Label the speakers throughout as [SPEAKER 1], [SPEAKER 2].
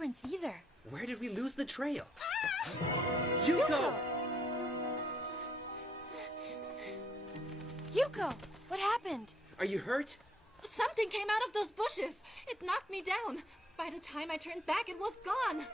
[SPEAKER 1] footprints either.
[SPEAKER 2] Where did we lose the trail? Yuko!
[SPEAKER 1] Yuko, what happened?
[SPEAKER 2] Are you hurt?
[SPEAKER 3] Something came out of those bushes. It knocked me down. By the time I turned back, it was gone.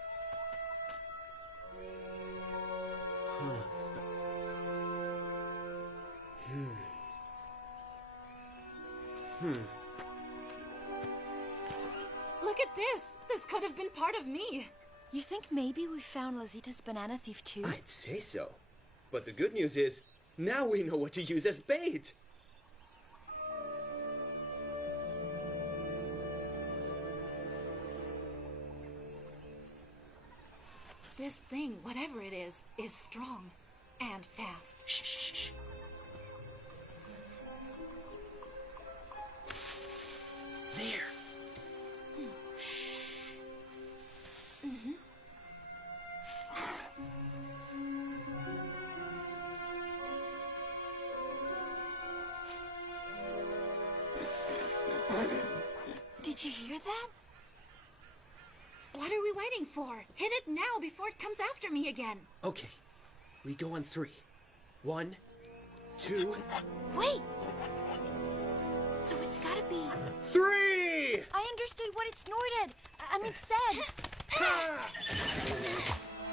[SPEAKER 3] Look at this. This could have been part of me.
[SPEAKER 1] You think maybe we found Lazita's banana thief too?
[SPEAKER 2] I'd say so. But the good news is, now we know what to use as bait.
[SPEAKER 3] This thing, whatever it is strong and fast.
[SPEAKER 2] Shh, shh, shh. There.
[SPEAKER 1] Did you hear that?
[SPEAKER 3] What are we waiting for? Hit it now before it comes after me again.
[SPEAKER 2] Okay, we go on 3. 1, 2,
[SPEAKER 1] Wait! So it's gotta be...
[SPEAKER 2] 3!
[SPEAKER 1] I understood what it snorted. I mean said.
[SPEAKER 2] Ha!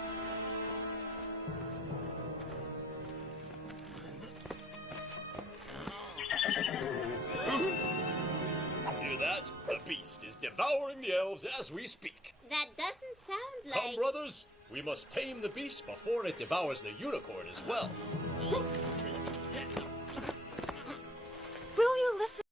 [SPEAKER 4] Hear that? The beast is devouring the elves as we speak.
[SPEAKER 5] That doesn't sound
[SPEAKER 4] Come,
[SPEAKER 5] like...
[SPEAKER 4] brothers, we must tame the beast before it devours the unicorn as well.